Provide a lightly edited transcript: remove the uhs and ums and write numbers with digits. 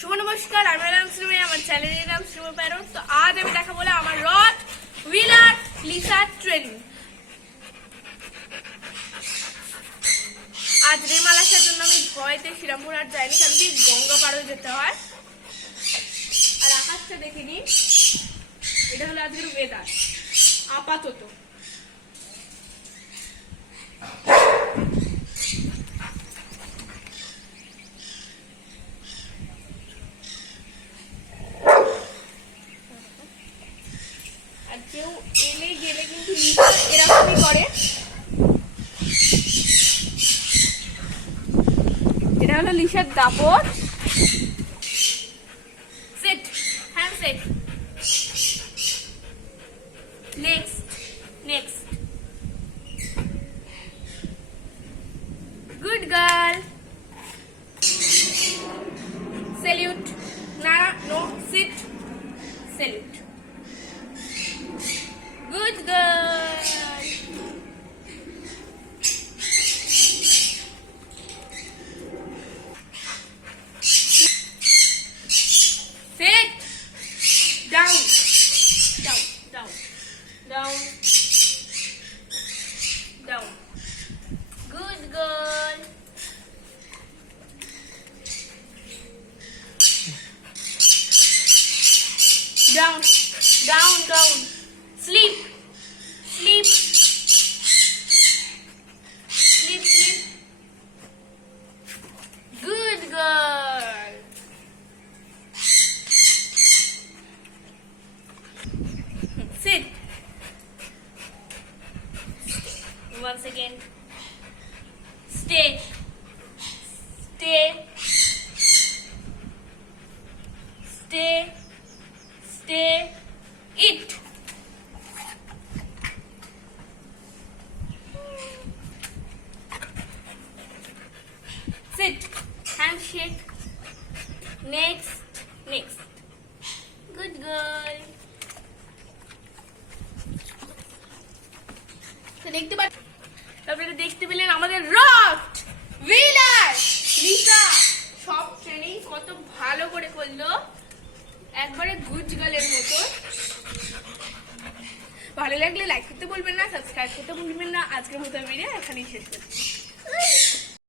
শুভ নমস্কার, আমি নাম শ্রীমী, আমার চ্যানেলের নাম শ্রীমী প্যারট। তো আজ আমি দেখাবো আমার রট হুইলার লিসা ট্রেনিং। আজ রেমাল আসার জন্য আমি ভয়তে শ্রীরামপুর আর যাইনি, কারণ কি গঙ্গা পাড়ে যেতে হয়। আর আকাশটা দেখিনি, এটা হলো আজকের ওয়েদার আপাতত। আর কেউ এলে গেলে কিন্তু এরকমই করে। এটা হলো লিসার দাপট। Set, hand set. Next next good girl. Salute, না no, sit, salute. Good girl. Sit. Down. Down. Down. Down. Down. Good girl. Down. Down. Down. Sleep. Sleep. Sleep, sleep. Good girl. Sit. Once again. Stay. Stay. Stay. Stay. Eat. Sit, handshake, next, next. Good girl. তো দেখতে পেলেন আমাদের রট wheeler Lisa সব training কত ভালো করে করলো, একবারে গুড গার্লের মতো। ভালো লাগলে লাইক করতে বলবেন না, সাবস্ক্রাইব করতে ভুলবেন না। আজকের মতো ভিডিও এখানেই শেষ করছি।